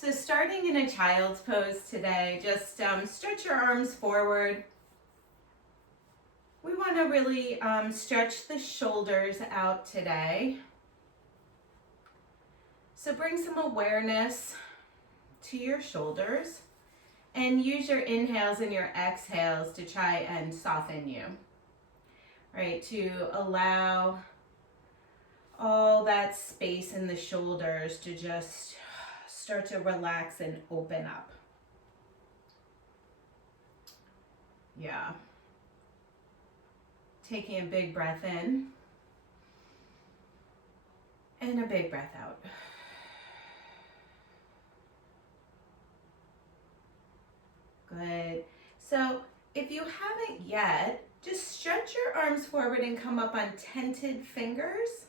So starting in a child's pose today, just stretch your arms forward. We want to really stretch the shoulders out today. So bring some awareness to your shoulders and use your inhales and your exhales to try and soften you, right? To allow all that space in the shoulders to just start to relax and open up. Yeah. Taking a big breath in and a big breath out. Good. So if you haven't yet, just stretch your arms forward and come up on tented fingers.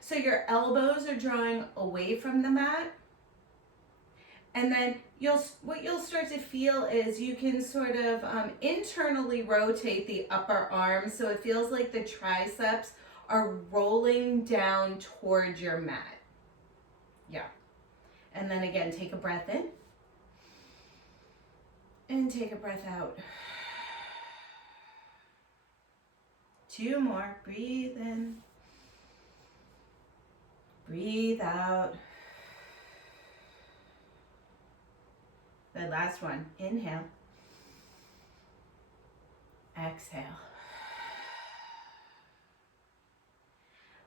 So your elbows are drawing away from the mat. And then what you'll start to feel is you can sort of internally rotate the upper arm so it feels like the triceps are rolling down towards your mat. Yeah. And then again, take a breath in. And take a breath out. 2 more. Breathe in. Breathe out. Good, last one. Inhale. Exhale.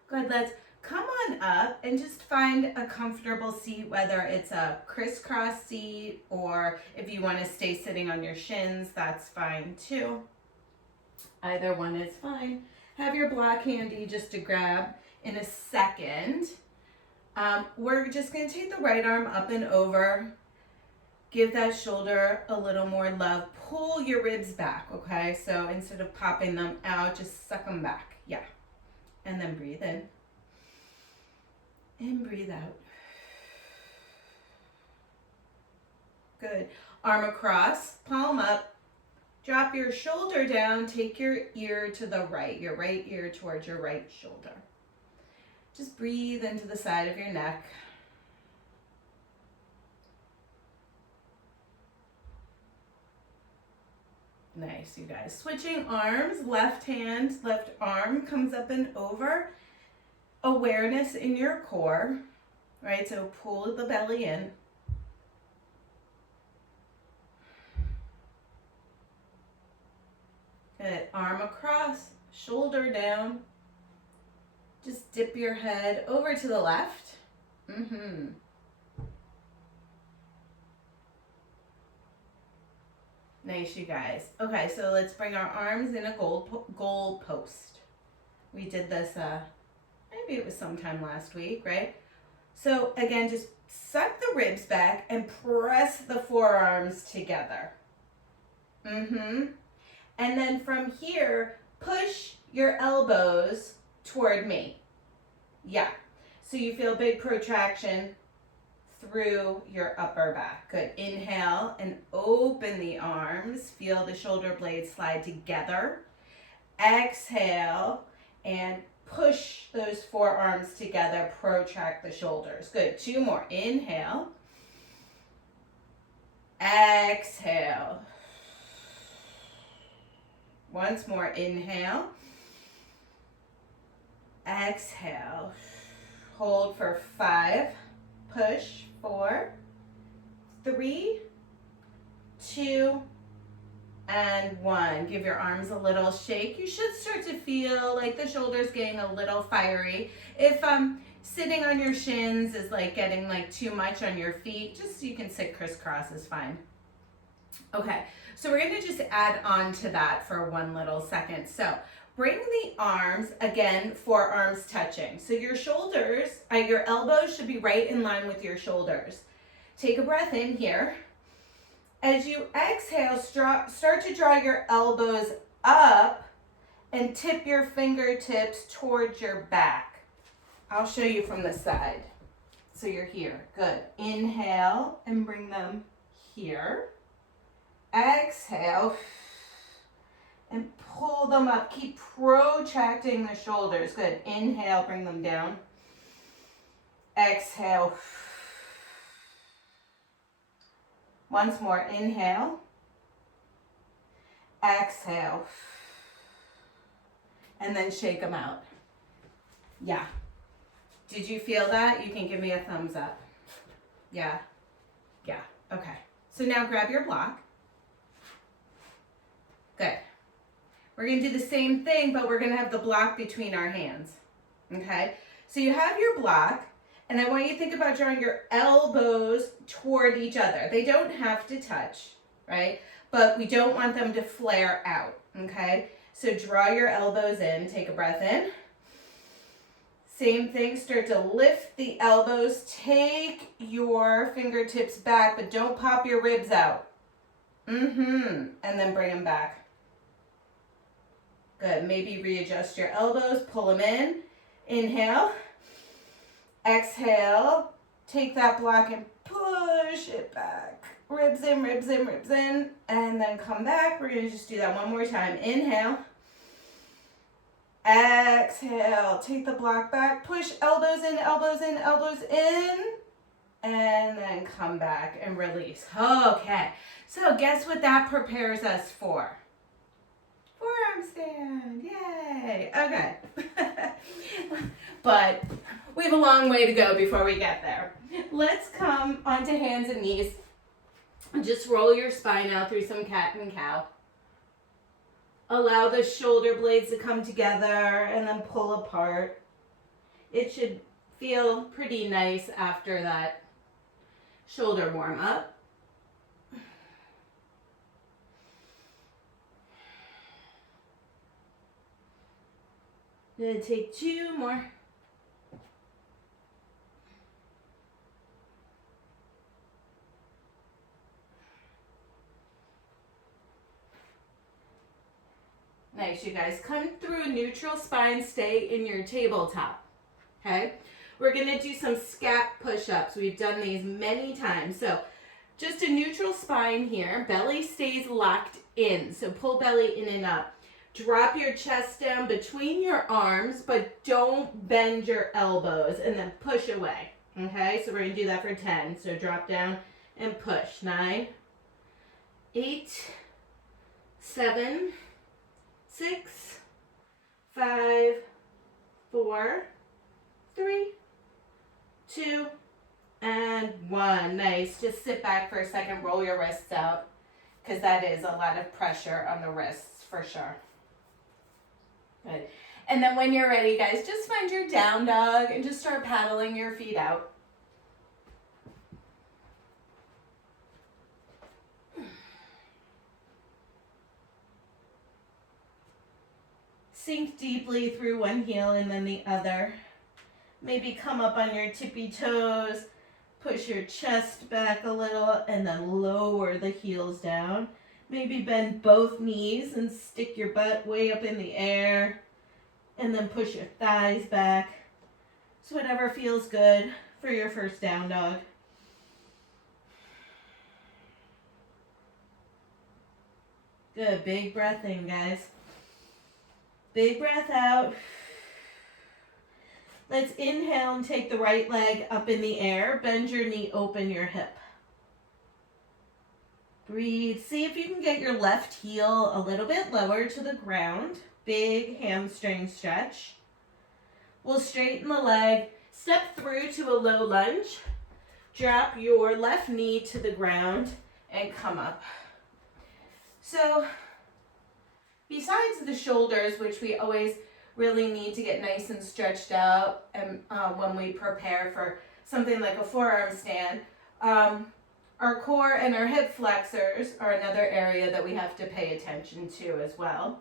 Good, let's come on up and just find a comfortable seat, whether it's a crisscross seat or if you want to stay sitting on your shins, that's fine too. Either one is fine. Have your block handy just to grab in a second. We're just going to take the right arm up and over. Give that shoulder a little more love. Pull your ribs back, okay? So instead of popping them out, just suck them back. Yeah. And then breathe in. And breathe out. Good. Arm across, palm up. Drop your shoulder down. Take your ear to the right. Your right ear towards your right shoulder. Just breathe into the side of your neck. Nice, you guys. Switching arms, left hand, left arm comes up and over. Awareness in your core, right? So pull the belly in. Good. Arm across, shoulder down. Just dip your head over to the left. Nice, you guys. Okay, so let's bring our arms in a goal post. We did this, maybe it was sometime last week, right? So again, just suck the ribs back and press the forearms together. And then from here, push your elbows toward me. Yeah. So you feel big protraction through your upper back. Good. Inhale and open the arms. Feel the shoulder blades slide together. Exhale and push those forearms together. Protract the shoulders. Good. 2 more. Inhale. Exhale. Once more. Inhale. Exhale. Hold for 5. Push. 4, 3, 2, and 1. Give your arms a little shake. You should start to feel like the shoulders getting a little fiery. If sitting on your shins is like getting like too much on your feet, just you can sit crisscross is fine. Okay, so we're going to just add on to that for 1 little second. So bring the arms, again, forearms touching. So your shoulders, your elbows should be right in line with your shoulders. Take a breath in here. As you exhale, start to draw your elbows up and tip your fingertips towards your back. I'll show you from the side. So you're here. Good. Inhale and bring them here. Exhale. And pull them up. Keep protracting the shoulders. Good. Inhale, bring them down. Exhale. Once more, inhale. Exhale. And then shake them out. Yeah. Did you feel that? You can give me a thumbs up. Yeah. Yeah. Okay. So now grab your block. Good. We're going to do the same thing, but we're going to have the block between our hands. Okay? So you have your block, and I want you to think about drawing your elbows toward each other. They don't have to touch, right? But we don't want them to flare out, okay? So draw your elbows in. Take a breath in. Same thing, start to lift the elbows. Take your fingertips back, but don't pop your ribs out. And then bring them back. Good, maybe readjust your elbows, pull them in. Inhale. Exhale. Take that block and push it back. Ribs in, ribs in, ribs in. And then come back. We're going to just do that one more time. Inhale. Exhale, take the block back, push elbows in, elbows in, elbows in, and then come back and release. Okay, so guess what that prepares us for? Forearm stand, yay, okay. But we have a long way to go before we get there. Let's come onto hands and knees. Just roll your spine out through some cat and cow. Allow the shoulder blades to come together and then pull apart. It should feel pretty nice after that shoulder warm up. Gonna take 2 more. Nice, you guys. Come through neutral spine, stay in your tabletop, okay? We're gonna do some scap push-ups. We've done these many times. So just a neutral spine here. Belly stays locked in, so pull belly in and up. Drop your chest down between your arms, but don't bend your elbows, and then push away, okay? So we're gonna do that for 10. So drop down and push. 9, 8, 7, 6, 5, 4, 3, 2, and 1. Nice. Just sit back for a second, roll your wrists out, because that is a lot of pressure on the wrists for sure. Good. And then when you're ready, guys, just find your down dog and just start paddling your feet out. Sink deeply through one heel and then the other. Maybe come up on your tippy toes, push your chest back a little, and then lower the heels down. Maybe bend both knees and stick your butt way up in the air, and then push your thighs back. So whatever feels good for your first down dog. Good, big breath in, guys. Big breath out. Let's inhale and take the right leg up in the air. Bend your knee, open your hip. Breathe. See if you can get your left heel a little bit lower to the ground. Big hamstring stretch. We'll straighten the leg. Step through to a low lunge. Drop your left knee to the ground and come up. So, besides the shoulders, which we always really need to get nice and stretched out and when we prepare for something like a forearm stand, our core and our hip flexors are another area that we have to pay attention to as well.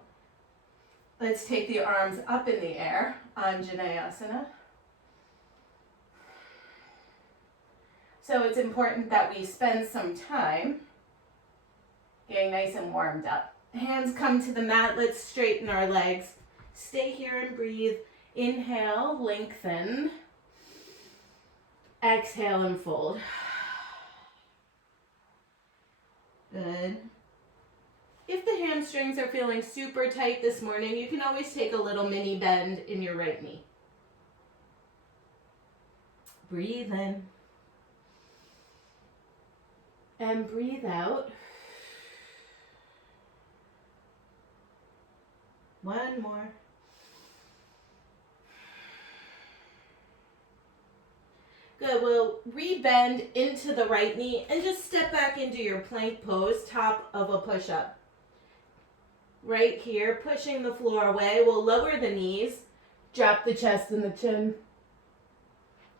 Let's take the arms up in the air, Anjaneyasana. So it's important that we spend some time getting nice and warmed up. Hands come to the mat. Let's straighten our legs. Stay here and breathe. Inhale, lengthen. Exhale and fold. Good. If the hamstrings are feeling super tight this morning, you can always take a little mini bend in your right knee. Breathe in. And breathe out. One more. Good, we'll rebend into the right knee and just step back into your plank pose, top of a push-up. Right here, pushing the floor away, we'll lower the knees, drop the chest and the chin.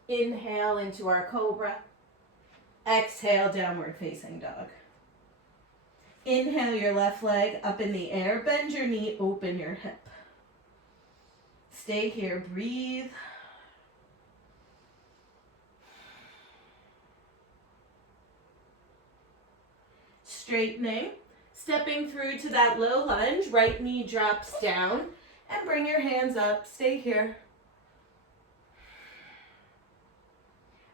Inhale into our cobra. Exhale, downward facing dog. Inhale your left leg up in the air, bend your knee, open your hip. Stay here, breathe. Straightening, stepping through to that low lunge, right knee drops down, and bring your hands up, stay here.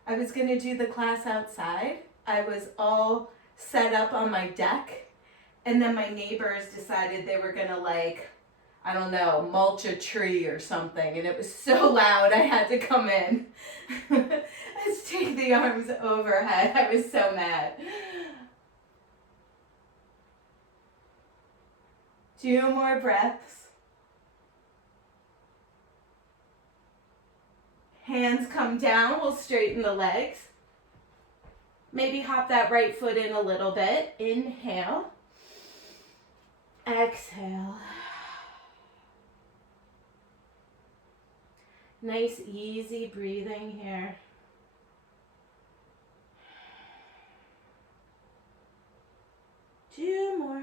I was gonna do the class outside. I was all set up on my deck, and then my neighbors decided they were gonna I don't know, mulch a tree or something, and it was so loud I had to come in. Let's take the arms overhead. I was so mad. 2 more breaths. Hands come down, we'll straighten the legs. Maybe hop that right foot in a little bit. Inhale. Exhale. Nice, easy breathing here. Two more.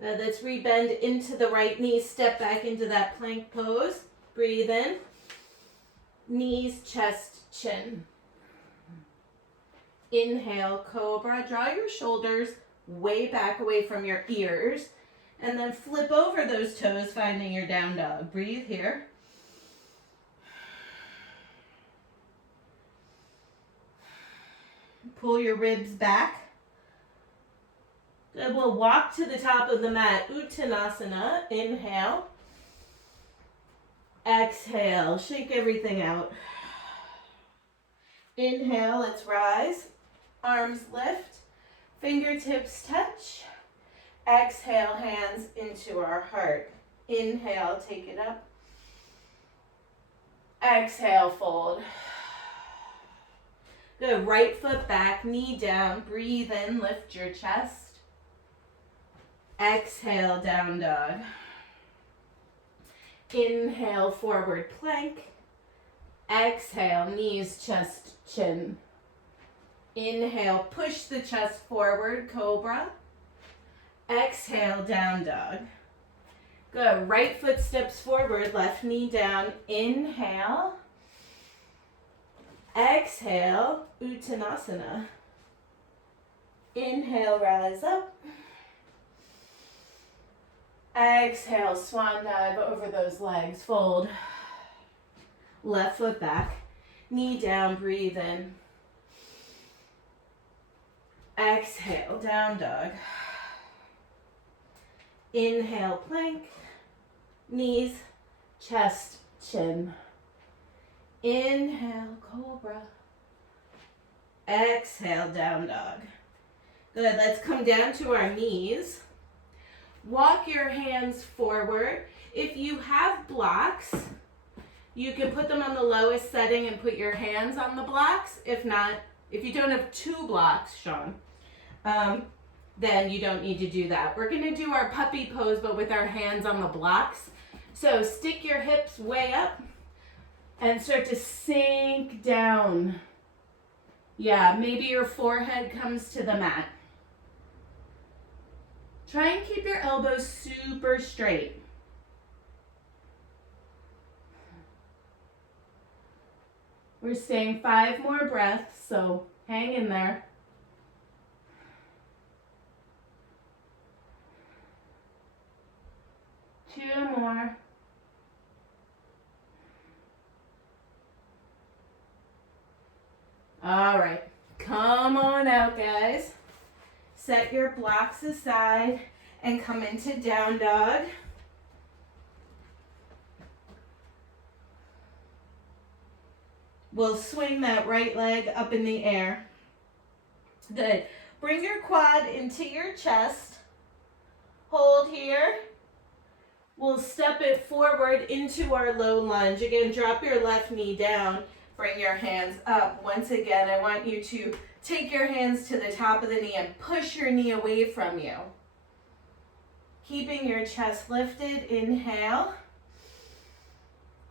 Now let's rebend into the right knee, step back into that plank pose. Breathe in. Knees, chest, chin. Inhale, cobra. Draw your shoulders way back away from your ears. And then flip over those toes, finding your down dog. Breathe here. Pull your ribs back. Good, we'll walk to the top of the mat, Uttanasana. Inhale. Exhale, shake everything out. Inhale, let's rise. Arms lift, fingertips touch. Exhale, hands into our heart. Inhale, take it up. Exhale, fold. Good, right foot back, knee down. Breathe in, lift your chest. Exhale, down dog. Inhale, forward plank. Exhale, knees, chest, chin. Inhale, push the chest forward, cobra. Exhale, down dog. Good, right foot steps forward, left knee down. Inhale. Exhale, Uttanasana. Inhale, rise up. Exhale, swan dive over those legs, fold. Left foot back, knee down, breathe in. Exhale, down dog. Inhale, plank, knees, chest, chin. Inhale, cobra. Exhale, down dog. Good, let's come down to our knees. Walk your hands forward. If you have blocks, you can put them on the lowest setting and put your hands on the blocks. If not, if you don't have 2 blocks, Sean, then you don't need to do that. We're gonna do our puppy pose, but with our hands on the blocks. So stick your hips way up and start to sink down. Yeah, maybe your forehead comes to the mat. Try and keep your elbows super straight. We're staying 5 more breaths, so hang in there. Two more. All right, come on out, guys. Set your blocks aside and come into down dog. We'll swing that right leg up in the air. Good. Bring your quad into your chest. Hold here. We'll step it forward into our low lunge. Again, drop your left knee down. Bring your hands up. Once again, I want you to take your hands to the top of the knee and push your knee away from you. Keeping your chest lifted. Inhale.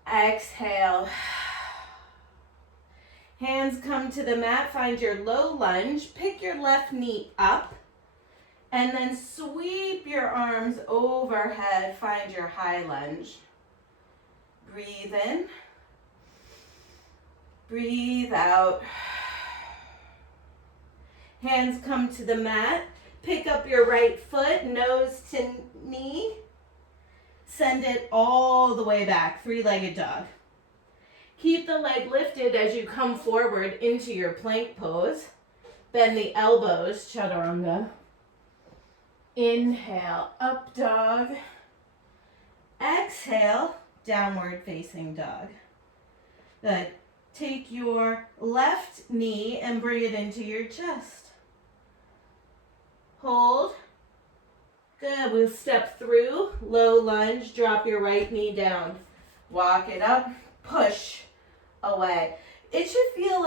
Exhale. Hands come to the mat. Find your low lunge. Pick your left knee up. And then sweep your arms overhead. Find your high lunge. Breathe in. Breathe out. Hands come to the mat. Pick up your right foot, nose to knee. Send it all the way back, three-legged dog. Keep the leg lifted as you come forward into your plank pose. Bend the elbows, chaturanga. Inhale, up dog. Exhale, downward facing dog. Good. Take your left knee and bring it into your chest. Hold. Good. We'll step through. Low lunge. Drop your right knee down. Walk it up. Push away. It should feel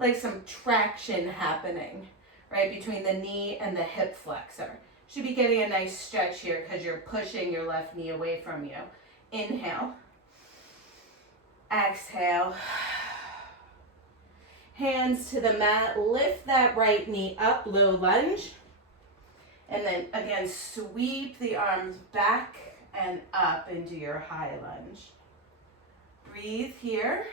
like some traction happening, right, between the knee and the hip flexor. Should be getting a nice stretch here because you're pushing your left knee away from you. Inhale. Exhale. Hands to the mat. Lift that right knee up, low lunge. And then again, sweep the arms back and up into your high lunge. Breathe here.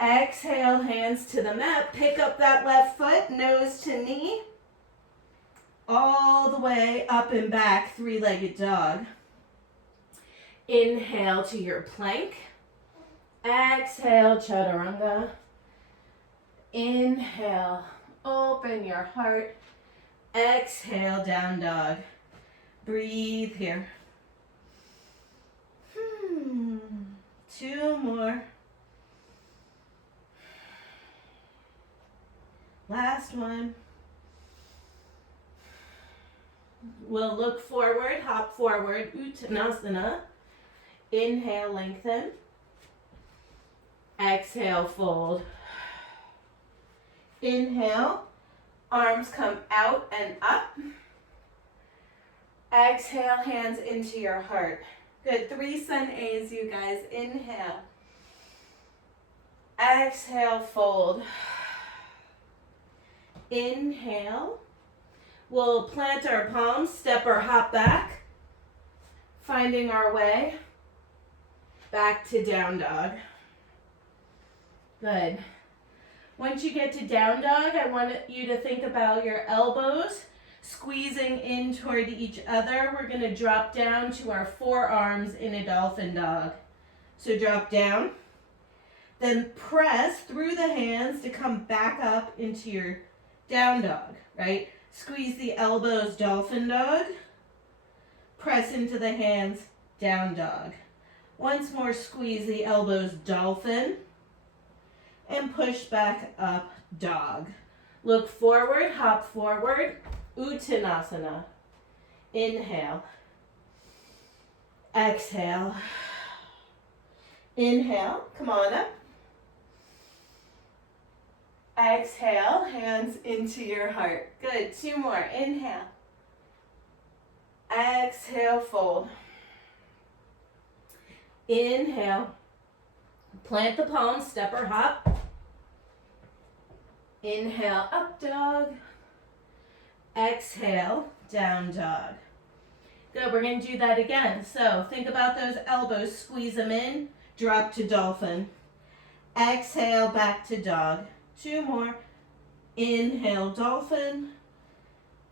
Exhale, hands to the mat. Pick up that left foot, nose to knee. All the way up and back, three-legged dog. Inhale to your plank. Exhale, chaturanga. Inhale, open your heart. Exhale, down dog. Breathe here. 2 more. Last one. We'll look forward, hop forward, Uttanasana. Inhale, lengthen. Exhale, fold. Inhale, arms come out and up. Exhale, hands into your heart. Good, 3 sun A's, you guys. Inhale. Exhale, fold. Inhale. We'll plant our palms, step or hop back, finding our way back to down dog. Good. Once you get to down dog, I want you to think about your elbows squeezing in toward each other. We're going to drop down to our forearms in a dolphin dog. So drop down, then press through the hands to come back up into your down dog, right? Squeeze the elbows, dolphin dog. Press into the hands, down dog. Once more, squeeze the elbows, dolphin. And push back up, dog. Look forward, hop forward, Uttanasana. Inhale. Exhale. Inhale, come on up. Exhale, hands into your heart. Good, 2 more. Inhale. Exhale, fold. Inhale. Plant the palms, step or hop. Inhale, up dog. Exhale, down dog. Good, we're going to do that again. So think about those elbows, squeeze them in, drop to dolphin. Exhale, back to dog. 2 more. Inhale, dolphin.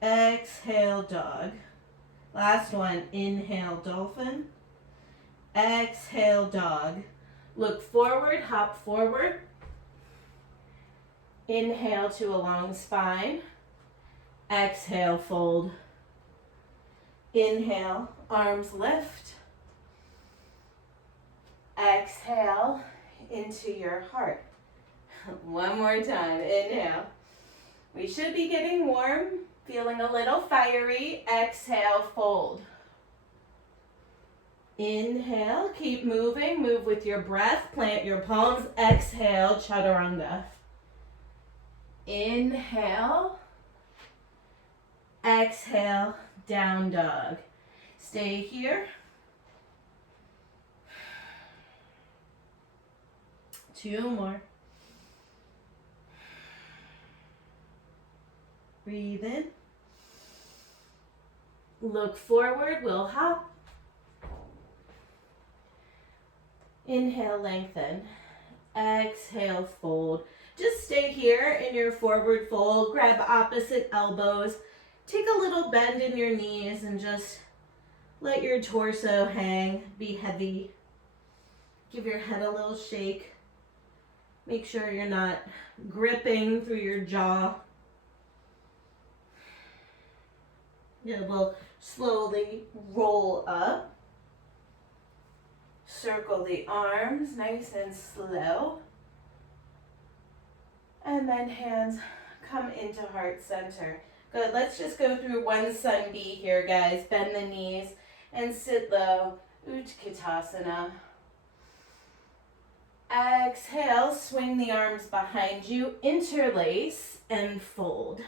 Exhale, dog. Last one. Inhale, dolphin. Exhale, dog. Look forward, hop forward. Inhale to a long spine. Exhale, fold. Inhale, arms lift. Exhale into your heart. One more time. Inhale. We should be getting warm, feeling a little fiery. Exhale, fold. Inhale, keep moving. Move with your breath. Plant your palms. Exhale, chaturanga. Inhale. Exhale, down dog. Stay here. 2 more. Breathe in. Look forward, we'll hop. Inhale, lengthen. Exhale, fold. Just stay here in your forward fold. Grab opposite elbows. Take a little bend in your knees and just let your torso hang, be heavy. Give your head a little shake. Make sure you're not gripping through your jaw. Yeah, we'll slowly roll up. Circle the arms nice and slow. And then hands come into heart center. Good, let's just go through one sun B here, guys. Bend the knees and sit low. Utkatasana. Exhale, swing the arms behind you, interlace and fold.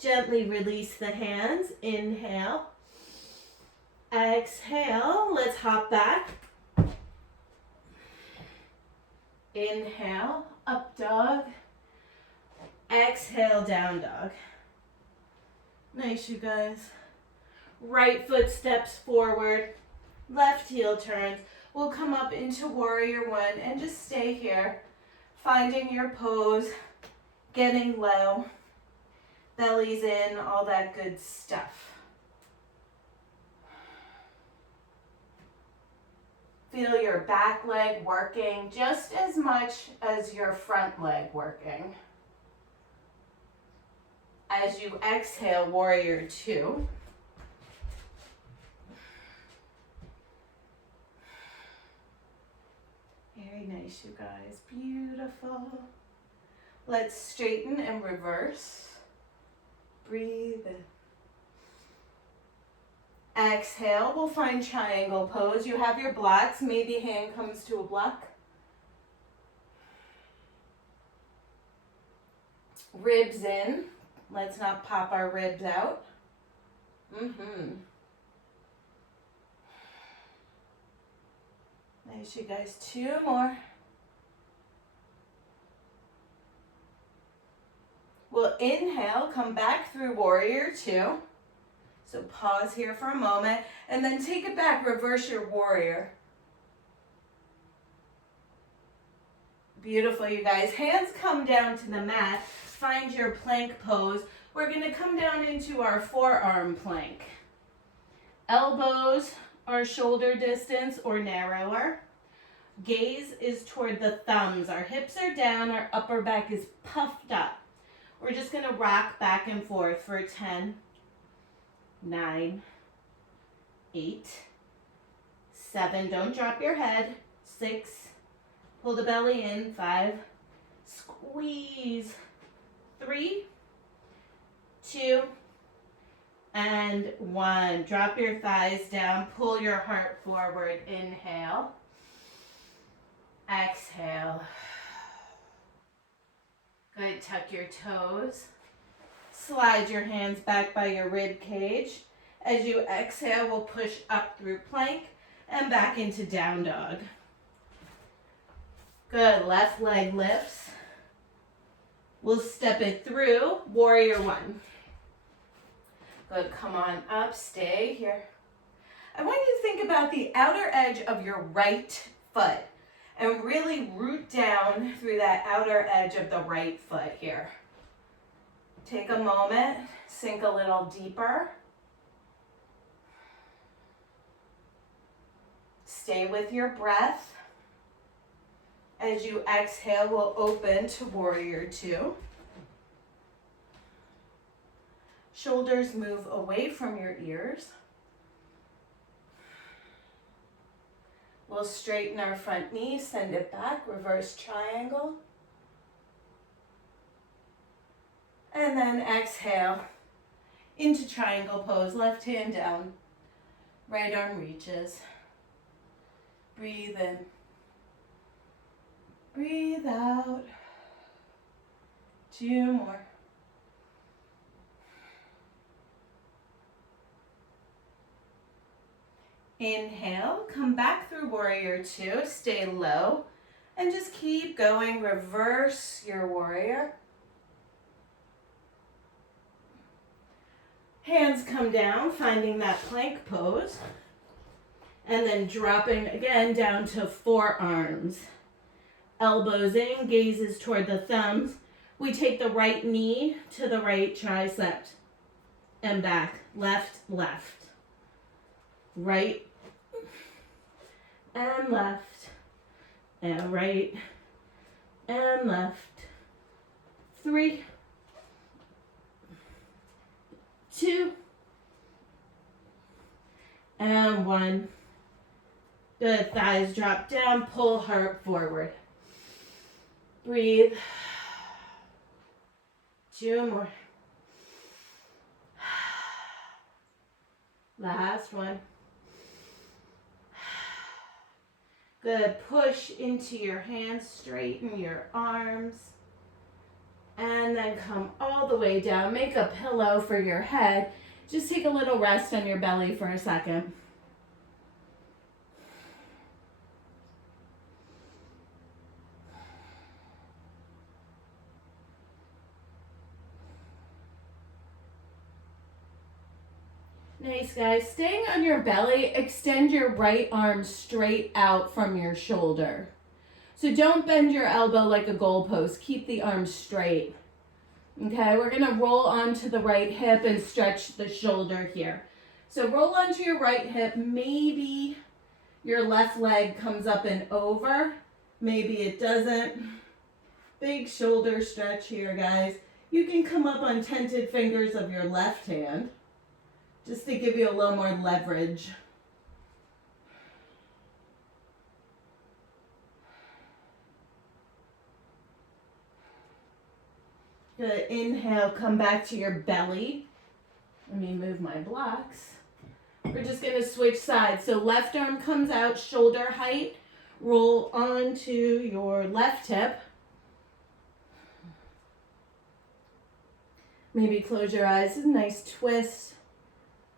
Gently release the hands. Inhale. Exhale. Let's hop back. Inhale. Up dog. Exhale. Down dog. Nice, you guys. Right foot steps forward. Left heel turns. We'll come up into warrior one and just stay here. Finding your pose. Getting low. Belly's in, all that good stuff. Feel your back leg working just as much as your front leg working. As you exhale, warrior two. Very nice, you guys. Beautiful. Let's straighten and reverse. Breathe in. Exhale, we'll find triangle pose. You have your blocks, maybe hand comes to a block. Ribs in. Let's not pop our ribs out. Nice, you guys. 2 more. We'll inhale, come back through warrior two. So pause here for a moment and then take it back, reverse your warrior. Beautiful, you guys. Hands come down to the mat. Find your plank pose. We're going to come down into our forearm plank. Elbows are shoulder distance or narrower. Gaze is toward the thumbs. Our hips are down, our upper back is puffed up. We're just going to rock back and forth for 10, 9, 8, 7. Don't drop your head. 6. Pull the belly in. 5. Squeeze. 3, 2, and 1. Drop your thighs down. Pull your heart forward. Inhale. Exhale. Good, tuck your toes. Slide your hands back by your rib cage. As you exhale, we'll push up through plank and back into down dog. Good, left leg lifts. We'll step it through, warrior one. Good, come on up, stay here. I want you to think about the outer edge of your right foot and really root down through that outer edge of the right foot here. Take a moment, sink a little deeper. Stay with your breath. As you exhale, we'll open to warrior two. Shoulders move away from your ears. We'll straighten our front knee, send it back, reverse triangle. And then exhale into triangle pose, left hand down, right arm reaches. Breathe in. Breathe out. 2 more. Inhale, come back through warrior 2, stay low, and just keep going, reverse your warrior. Hands come down, finding that plank pose, and then dropping again down to forearms. Elbows in, gazes toward the thumbs. We take the right knee to the right tricep and back, left, left, right, and left, and right, and left. 3, 2, and 1. Good, thighs drop down, pull heart forward. Breathe. 2 more. Last one. Good, push into your hands, straighten your arms. And then come all the way down. Make a pillow for your head. Just take a little rest on your belly for a second. Nice, guys. Staying on your belly, extend your right arm straight out from your shoulder. So don't bend your elbow like a goalpost. Keep the arm straight. Okay, we're going to roll onto the right hip and stretch the shoulder here. So roll onto your right hip. Maybe your left leg comes up and over. Maybe it doesn't. Big shoulder stretch here, guys. You can come up on tented fingers of your left hand, just to give you a little more leverage. Good. Inhale, come back to your belly. Let me move my blocks. We're just going to switch sides. So left arm comes out, shoulder height. Roll onto your left hip. Maybe close your eyes. A nice twist.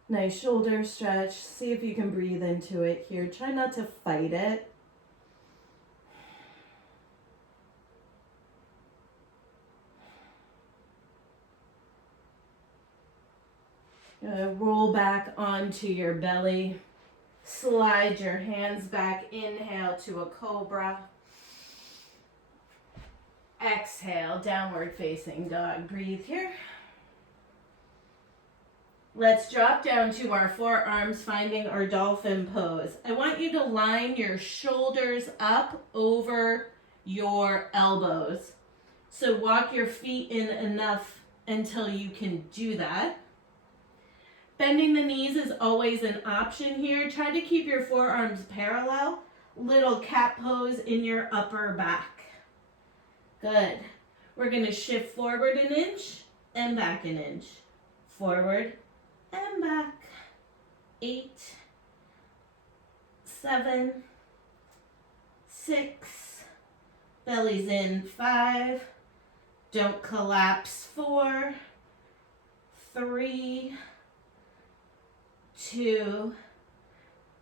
Nice shoulder stretch. See if you can breathe into it here. Try not to fight it. Roll back onto your belly. Slide your hands back. Inhale to a cobra. Exhale, downward facing dog. Breathe here. Let's drop down to our forearms, finding our dolphin pose. I want you to line your shoulders up over your elbows. So walk your feet in enough until you can do that. Bending the knees is always an option here. Try to keep your forearms parallel. Little cat pose in your upper back. Good. We're going to shift forward an inch and back an inch. Forward and back. 8, 7, 6, belly's in. 5, don't collapse. 4, 3, 2,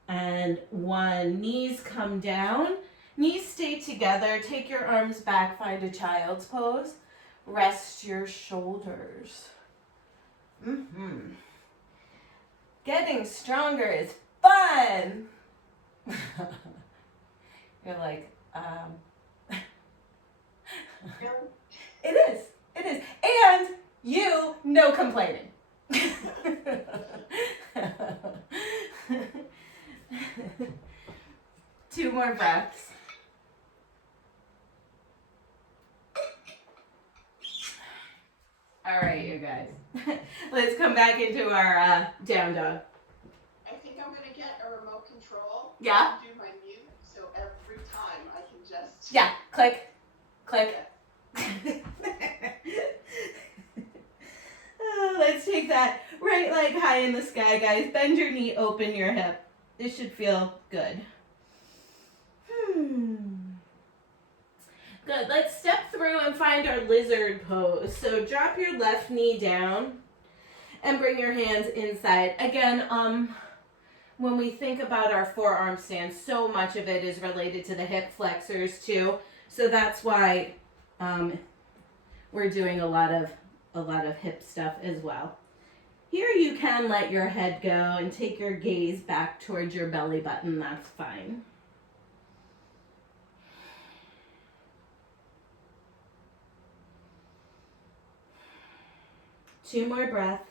and 1. Knees come down. Knees stay together. Take your arms back. Find a child's pose. Rest your shoulders. Getting stronger is fun. You're like, It is. It is. And you, no complaining. 2 more breaths. All right, you guys. Let's come come back into our down dog. I think I'm going to get a remote control. Yeah? And do my mute, so every time I can just... Yeah, click, click. Yes. Let's take that right leg high in the sky, guys. Bend your knee, open your hip. This should feel good. Good. Let's step through and find our lizard pose. So drop your left knee down and bring your hands inside. Again, when we think about our forearm stance, so much of it is related to the hip flexors too. So that's why we're doing a lot of hip stuff as well. Here you can let your head go and take your gaze back towards your belly button. That's fine. Two more breaths.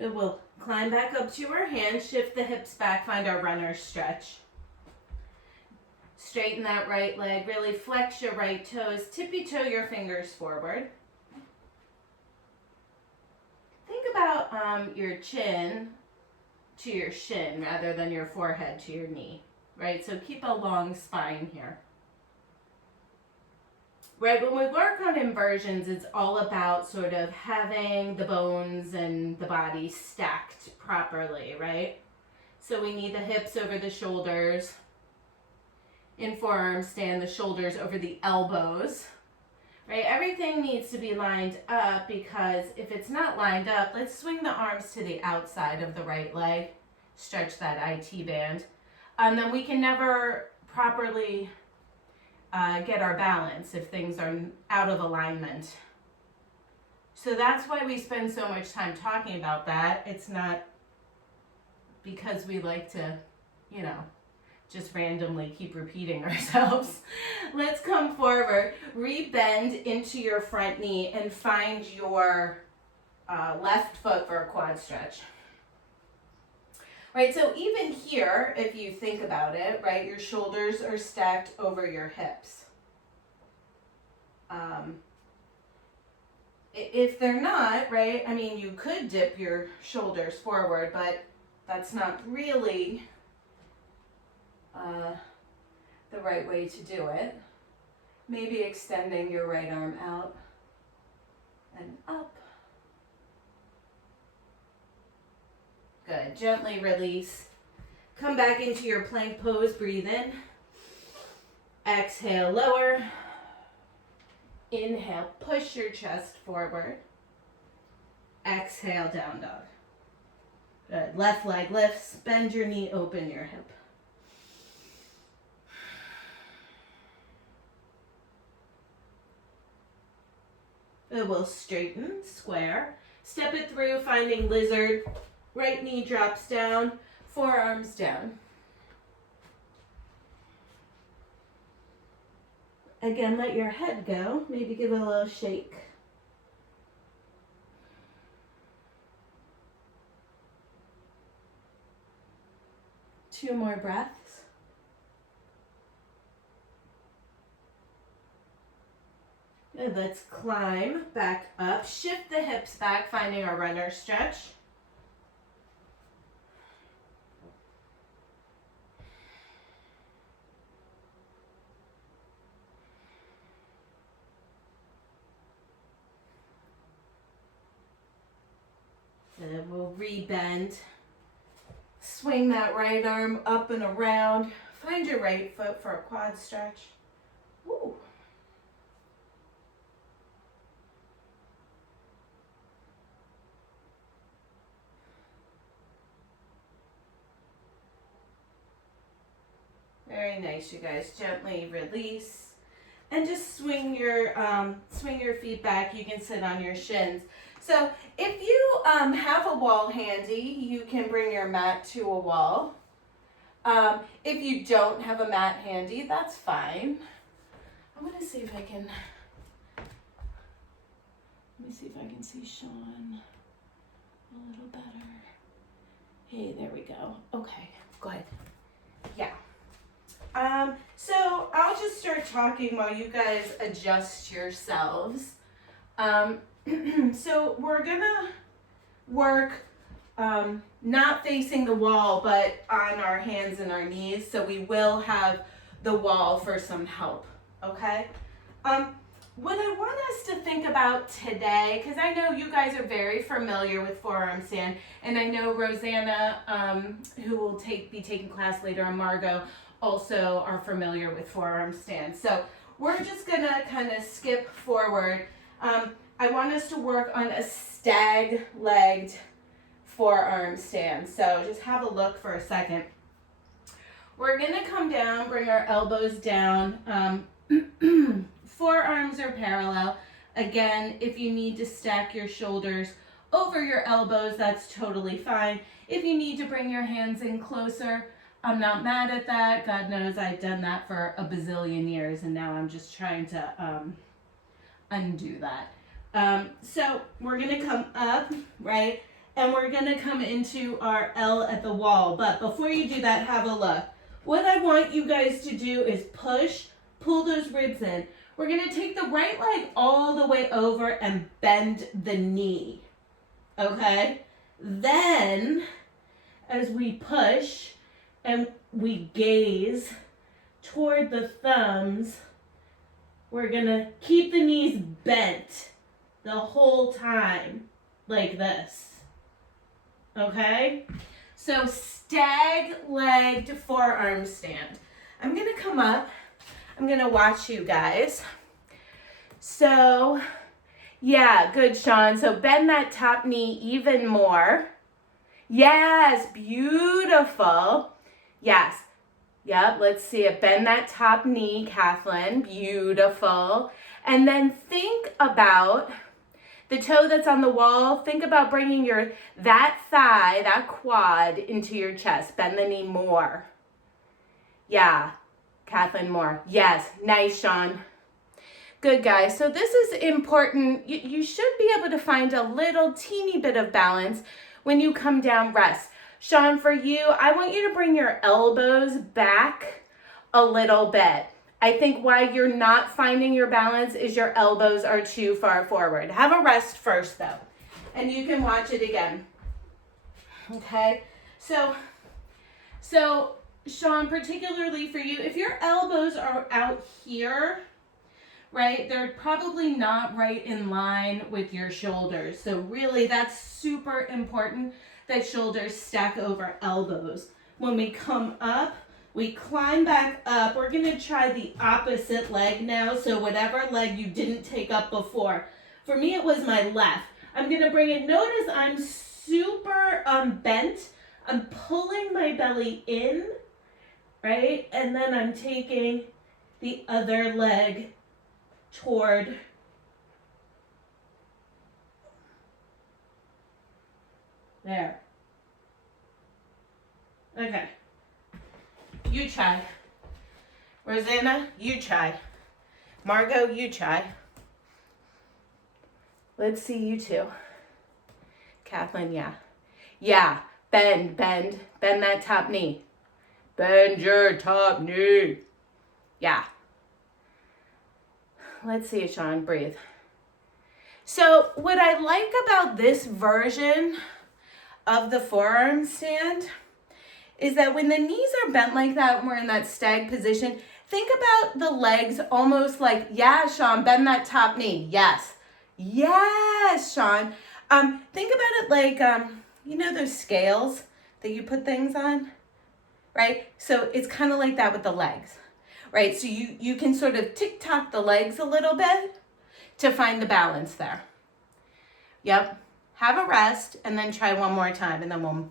And we'll climb back up to our hands, shift the hips back, find our runner stretch. Straighten that right leg, really flex your right toes, tippy toe your fingers forward. Think about your chin to your shin rather than your forehead to your knee, right? So keep a long spine here. Right, when we work on inversions, it's all about sort of having the bones and the body stacked properly, right? So we need the hips over the shoulders. In forearm stand, the shoulders over the elbows, right? Everything needs to be lined up because if it's not lined up, let's swing the arms to the outside of the right leg, stretch that IT band. Then we can never properly get our balance if things are out of alignment. So that's why we spend so much time talking about that. It's not because we like to, just randomly keep repeating ourselves. Let's come forward, re-bend into your front knee and find your left foot for a quad stretch. Right, so even here, if you think about it, right, your shoulders are stacked over your hips. If they're not, right, I mean, you could dip your shoulders forward, but that's not really the right way to do it. Maybe extending your right arm out and up. Good. Gently release. Come back into your plank pose. Breathe in. Exhale, lower. Inhale, push your chest forward. Exhale, down dog. Good. Left leg lifts. Bend your knee, open your hip. It will straighten, square. Step it through, finding lizard. Right knee drops down, forearms down. Again, let your head go. Maybe give it a little shake. Two more breaths. Good, let's climb back up. Shift the hips back, finding our runner stretch. And then we'll re-bend. Swing that right arm up and around. Find your right foot for a quad stretch. Woo. Very nice, you guys. Gently release. And just swing your feet back. You can sit on your shins. So if you have a wall handy, you can bring your mat to a wall. If you don't have a mat handy, that's fine. I'm going to see if I can, let me see if I can see Sean a little better. Hey, there we go. Okay, good. Yeah. So I'll just start talking while you guys adjust yourselves. So we're gonna work not facing the wall, but on our hands and our knees. So we will have the wall for some help, okay? What I want us to think about today, because I know you guys are very familiar with forearm stand, and I know Rosanna, who will be taking class later, and Margot also are familiar with forearm stand. So we're just gonna kind of skip forward. I want us to work on a stag-legged forearm stand. So just have a look for a second. We're gonna come down, bring our elbows down. Forearms are parallel. Again, if you need to stack your shoulders over your elbows, that's totally fine. If you need to bring your hands in closer, I'm not mad at that. God knows I've done that for a bazillion years, and now I'm just trying to undo that. So we're gonna come up, right? And we're gonna come into our L at the wall. But before you do that, have a look. What I want you guys to do is pull those ribs in. We're gonna take the right leg all the way over and bend the knee, okay? Then, as we push and we gaze toward the thumbs, we're gonna keep the knees bent the whole time, like this, okay? So stag-legged forearm stand. I'm gonna come up. I'm gonna watch you guys. So, yeah, good, Sean. So bend that top knee even more. Yes, beautiful. Yes, yep, let's see it. Bend that top knee, Kathleen, beautiful. And then think about the toe that's on the wall. Think about bringing that thigh, that quad into your chest. Bend the knee more. Yeah. Kathleen, more. Yes, nice, Sean. Good, guys. So this is important. You should be able to find a little teeny bit of balance when you come down, rest. Sean, for you, I want you to bring your elbows back a little bit. I think why you're not finding your balance is your elbows are too far forward. Have a rest first, though, and you can watch it again. Okay? So Sean, particularly for you, if your elbows are out here, right, they're probably not right in line with your shoulders. So really, that's super important that shoulders stack over elbows. When we come up, we climb back up. We're gonna try the opposite leg now. So whatever leg you didn't take up before. For me, it was my left. I'm gonna bring it. Notice I'm super bent. I'm pulling my belly in. Right? And then I'm taking the other leg toward there. Okay. You try. Rosanna, you try. Margot, you try. Let's see you two. Kathleen, yeah. Yeah. Bend that top knee. Bend your top knee. Yeah. Let's see it, Sean. Breathe. So what I like about this version of the forearm stand is that when the knees are bent like that and we're in that stag position, think about the legs almost like, yeah, Sean, bend that top knee. Yes. Yes, Sean. Think about it like, you know those scales that you put things on? Right? So it's kind of like that with the legs, right? So you can sort of tick-tock the legs a little bit to find the balance there. Yep. Have a rest and then try one more time and then we'll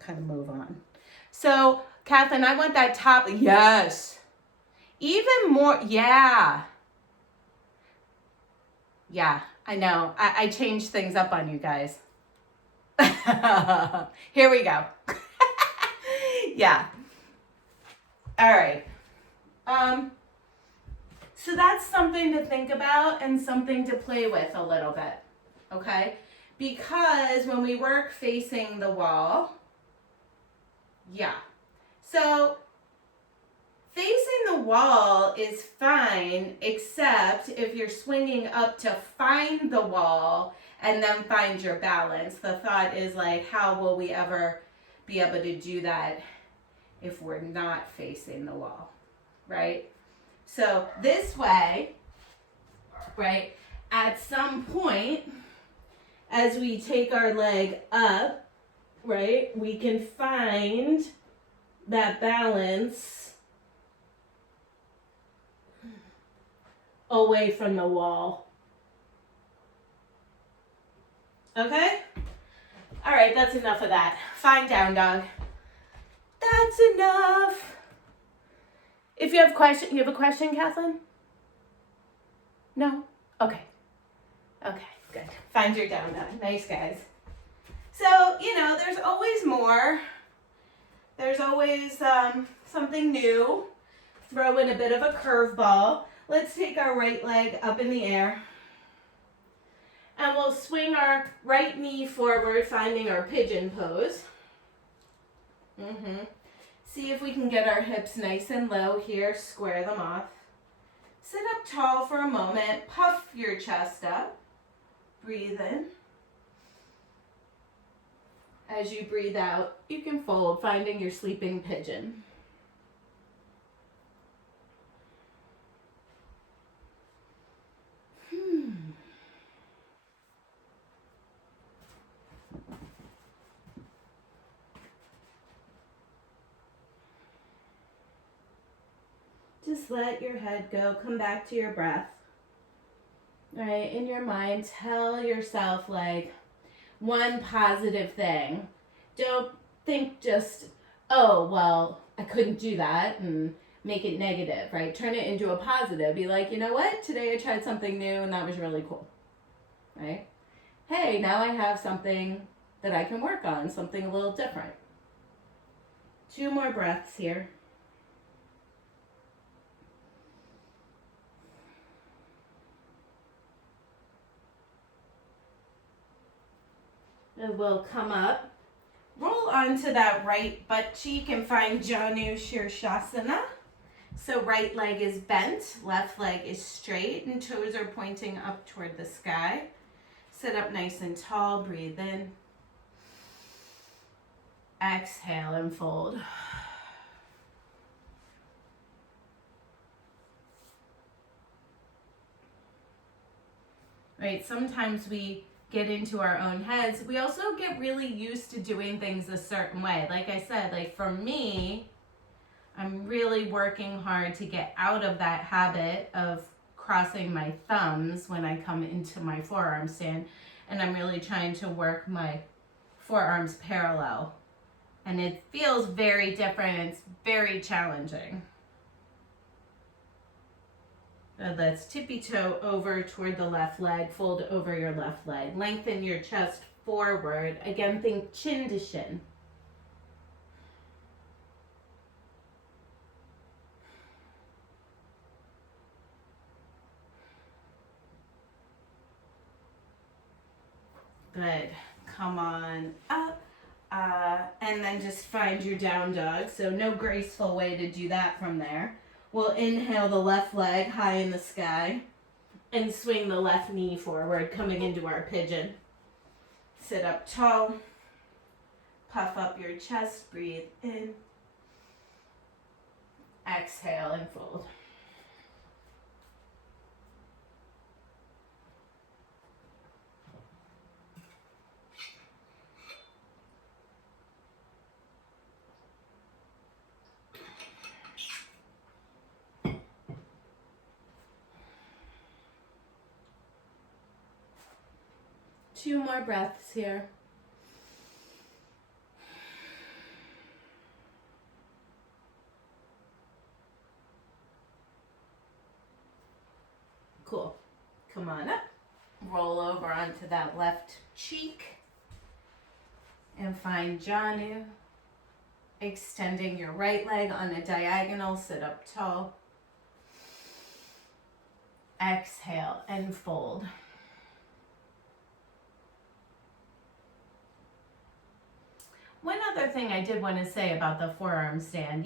kind of move on. So, Kathleen, I want that top. Yes. Even more. Yeah. Yeah, I know. I changed things up on you guys. Here we go. Yeah. All right. So that's something to think about and something to play with a little bit, okay? Because when we work facing the wall, Yeah. So facing the wall is fine, except if you're swinging up to find the wall and then find your balance. The thought is like, how will we ever be able to do that if we're not facing the wall, right? So this way, right, at some point, as we take our leg up, right, we can find that balance away from the wall. Okay? All right, that's enough of that. Fine, down dog. That's enough. If you have a question, Kathleen? No? Okay. Okay, good. Find your down dog. Nice, guys. So, there's always more. There's always something new. Throw in a bit of a curveball. Let's take our right leg up in the air. And we'll swing our right knee forward, finding our pigeon pose. See if we can get our hips nice and low here. Square them off. Sit up tall for a moment. Puff your chest up. Breathe in. As you breathe out, you can fold, finding your sleeping pigeon. Just let your head go. Come back to your breath. All right, in your mind, tell yourself like one positive thing. Don't think just, oh, well, I couldn't do that, and make it negative, right? Turn it into a positive. Be like, you know what? Today I tried something new and that was really cool, right? Hey, now I have something that I can work on, something a little different. 2 more breaths here. And we'll come up, roll onto that right butt cheek and find Janu Shirshasana. So right leg is bent, left leg is straight, and toes are pointing up toward the sky. Sit up nice and tall, breathe in. Exhale and fold. Right, sometimes we get into our own heads. We also get really used to doing things a certain way. Like I said, like for me, I'm really working hard to get out of that habit of crossing my thumbs when I come into my forearm stand. And I'm really trying to work my forearms parallel. And it feels very different. It's very challenging. Let's tippy toe over toward the left leg, fold over your left leg. Lengthen your chest forward. Again, think chin to shin. Good. Come on up. And then just find your down dog. So no graceful way to do that from there. We'll inhale the left leg high in the sky and swing the left knee forward, coming into our pigeon. Sit up tall. Puff up your chest. Breathe in. Exhale and fold. Two more breaths here. Cool. Come on up. Roll over onto that left cheek. And find Janu. Extending your right leg on a diagonal. Sit up tall. Exhale and fold. One other thing I did want to say about the forearm stand,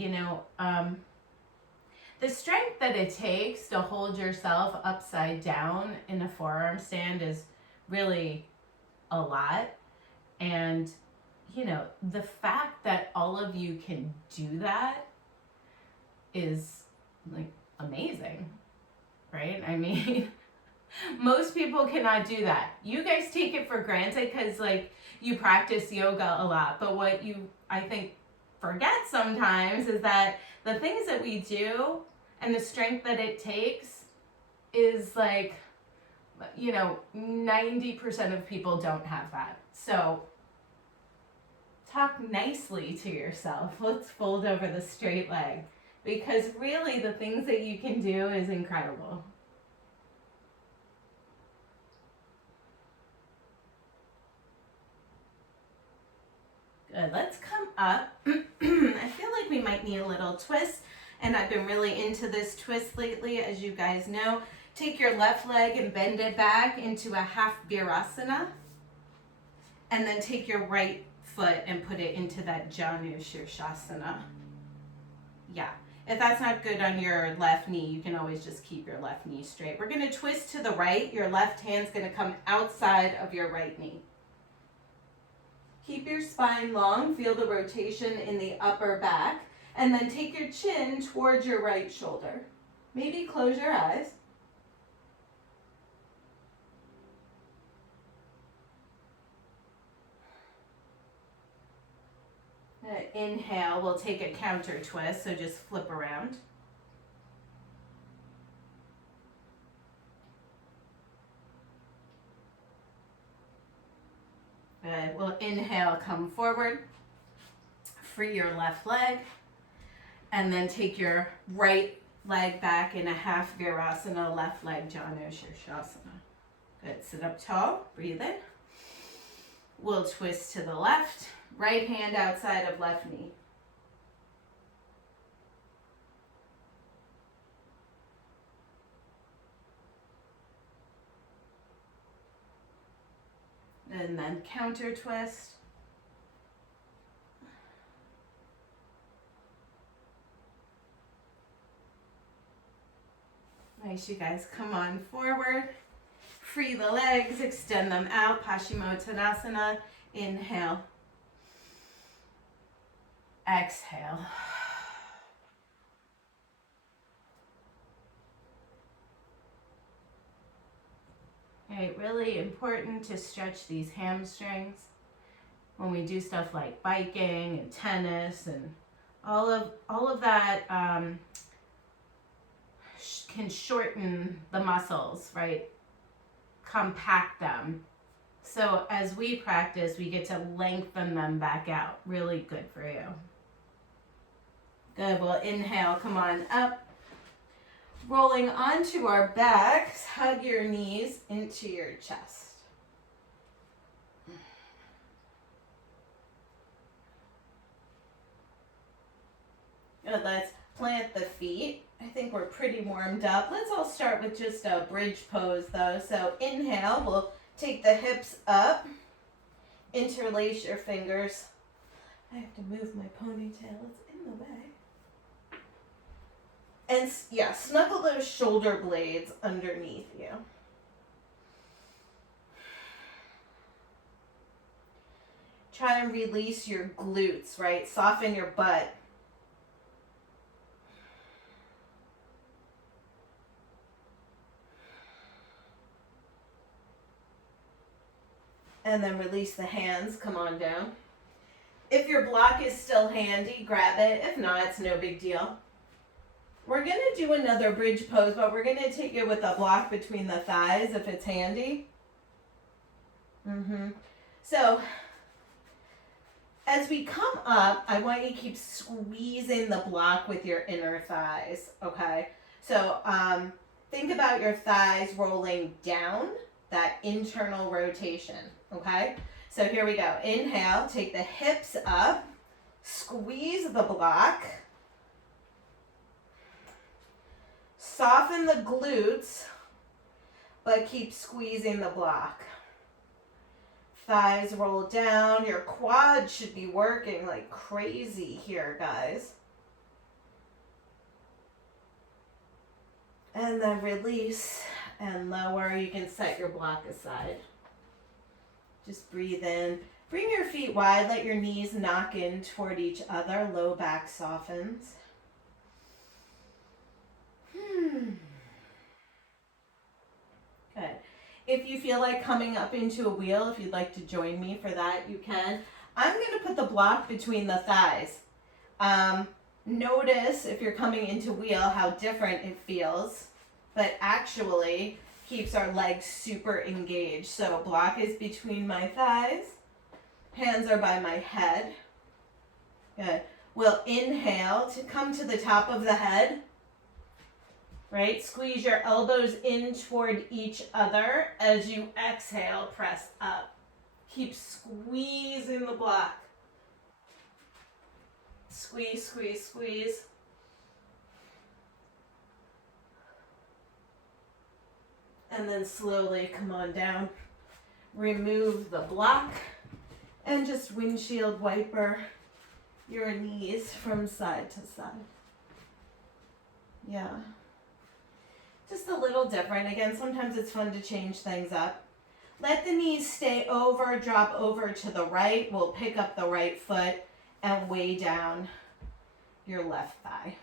the strength that it takes to hold yourself upside down in a forearm stand is really a lot. And, the fact that all of you can do that is like amazing, right? I mean, most people cannot do that. You guys take it for granted because like you practice yoga a lot, but what you, I think, forget sometimes is that the things that we do and the strength that it takes is like, 90% of people don't have that. So talk nicely to yourself. Let's fold over the straight leg, because really the things that you can do is incredible. Good, let's come up. I feel like we might need a little twist, and I've been really into this twist lately, as you guys know. Take your left leg and bend it back into a half virasana, and then take your right foot and put it into that Janu Shirshasana. Yeah, if that's not good on your left knee, you can always just keep your left knee straight. We're gonna twist to the right. Your left hand's gonna come outside of your right knee. Keep your spine long, feel the rotation in the upper back, and then take your chin towards your right shoulder. Maybe close your eyes. Inhale, we'll take a counter twist, so just flip around. Good. We'll inhale, come forward, free your left leg, and then take your right leg back in a half virasana, left leg Janu Shirshasana. Good. Sit up tall, breathe in. We'll twist to the left, right hand outside of left knee. And then counter twist. Nice, you guys, come on forward. Free the legs, extend them out, Paschimottanasana. Inhale. Exhale. Okay, really important to stretch these hamstrings when we do stuff like biking and tennis and all of that can shorten the muscles, right? Compact them. So as we practice, we get to lengthen them back out. Really good for you. Good, we'll inhale, come on up. Rolling onto our backs, hug your knees into your chest. Good, let's plant the feet. I think we're pretty warmed up. Let's all start with just a bridge pose though. So inhale, we'll take the hips up, interlace your fingers. I have to move my ponytail, it's in the way. And yeah, snuggle those shoulder blades underneath you. Try and release your glutes, right? Soften your butt. And then release the hands, come on down. If your block is still handy, grab it. If not, it's no big deal. We're gonna do another bridge pose, but we're gonna take it with a block between the thighs if it's handy. So, as we come up, I want you to keep squeezing the block with your inner thighs, okay? So, think about your thighs rolling down, that internal rotation, okay? So here we go. Inhale, take the hips up, squeeze the block. Soften the glutes, but keep squeezing the block. thighs roll down. Your quad should be working like crazy here, guys. And then release and lower. You can set your block aside. Just breathe in. Bring your feet wide. Let your knees knock in toward each other. Low back softens. Good. If you feel like coming up into a wheel, if you'd like to join me for that, you can. I'm going to put the block between the thighs. Notice if you're coming into wheel how different it feels, but actually keeps our legs super engaged. So block is between my thighs. Hands are by my head. Good. We'll inhale to come to the top of the head. Right? Squeeze your elbows in toward each other. As you exhale, press up. Keep squeezing the block. Squeeze, squeeze, squeeze. And then slowly come on down. Remove the block and just windshield wiper your knees from side to side. Yeah. Just a little different. Again, sometimes it's fun to change things up. Let the knees stay over, drop over to the right. We'll pick up the right foot and weigh down your left thigh.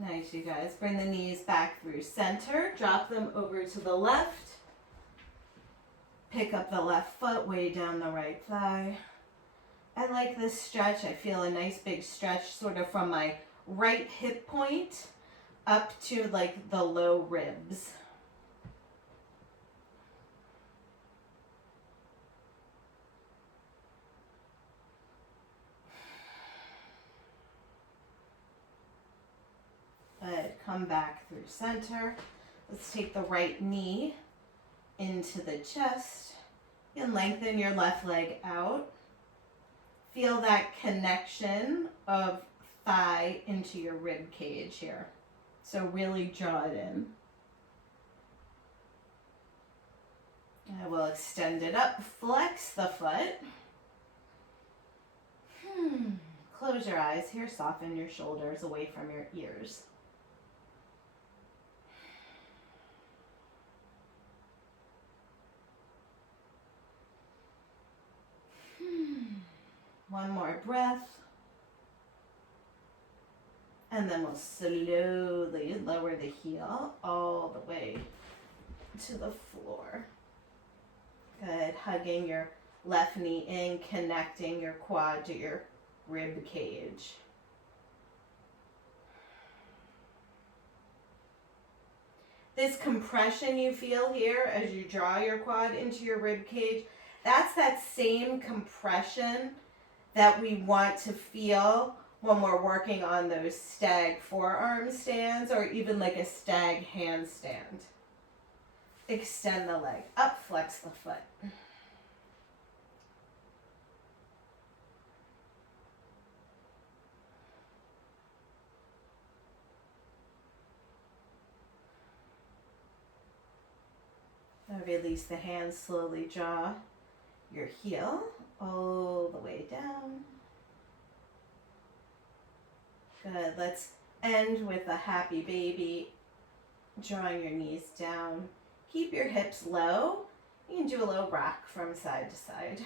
Nice, you guys. Bring the knees back through center. Drop them over to the left. Pick up the left foot, weigh down the right thigh. I like this stretch. I feel a nice big stretch sort of from my right hip point up to like the low ribs. Good. Come back through center. Let's take the right knee into the chest. You can lengthen your left leg out. Feel that connection of thigh into your rib cage here. So really draw it in. I will extend it up, flex the foot. Close your eyes here, soften your shoulders away from your ears. One more breath. And then we'll slowly lower the heel all the way to the floor. Good. Hugging your left knee in, connecting your quad to your rib cage. This compression you feel here as you draw your quad into your rib cage, that's that same compression that we want to feel when we're working on those stag forearm stands or even like a stag handstand. Extend the leg up, flex the foot. Now release the hands, slowly draw your heel all the way down. Good. Let's end with a happy baby, drawing your knees down. Keep your hips low. You can do a little rock from side to side.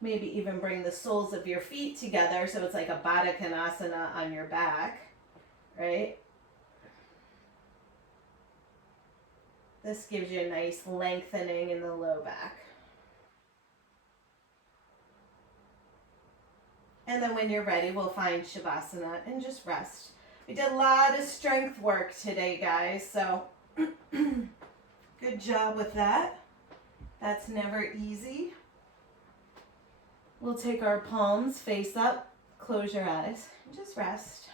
Maybe even bring the soles of your feet together so it's like a Baddha Konasana on your back, right? This gives you a nice lengthening in the low back. And then when you're ready, we'll find Shavasana and just rest. We did a lot of strength work today, guys, so good job with that. That's never easy. We'll take our palms face up, close your eyes, and just rest.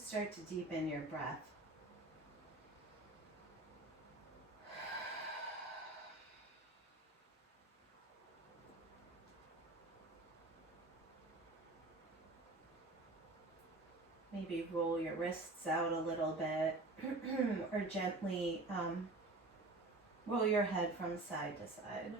Just start to deepen your breath. Maybe roll your wrists out a little bit or gently roll your head from side to side.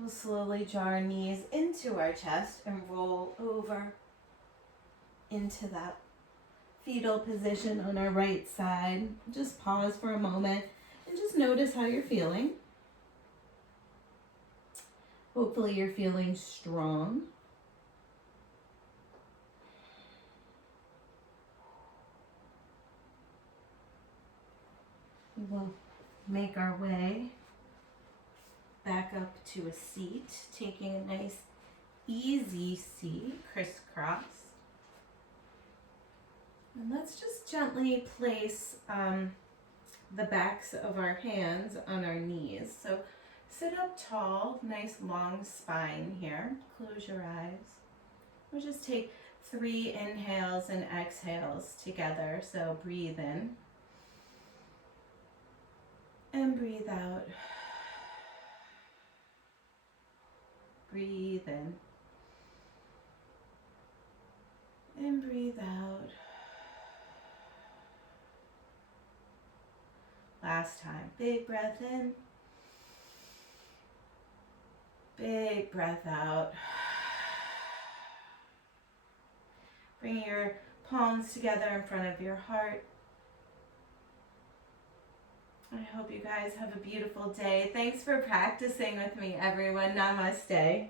We'll slowly draw our knees into our chest and roll over into that fetal position on our right side. Just pause for a moment and just notice how you're feeling. Hopefully you're feeling strong. We'll make our way back up to a seat, taking a nice easy seat, crisscross. And let's just gently place the backs of our hands on our knees. So sit up tall, nice long spine here. Close your eyes. We'll just take 3 inhales and exhales together. So breathe in and breathe out. Breathe in and breathe out. Last time. Big breath in. Big breath out. Bring your palms together in front of your heart. I hope you guys have a beautiful day. Thanks for practicing with me, everyone. Namaste.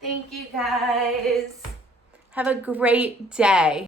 Thank you, guys. Have a great day.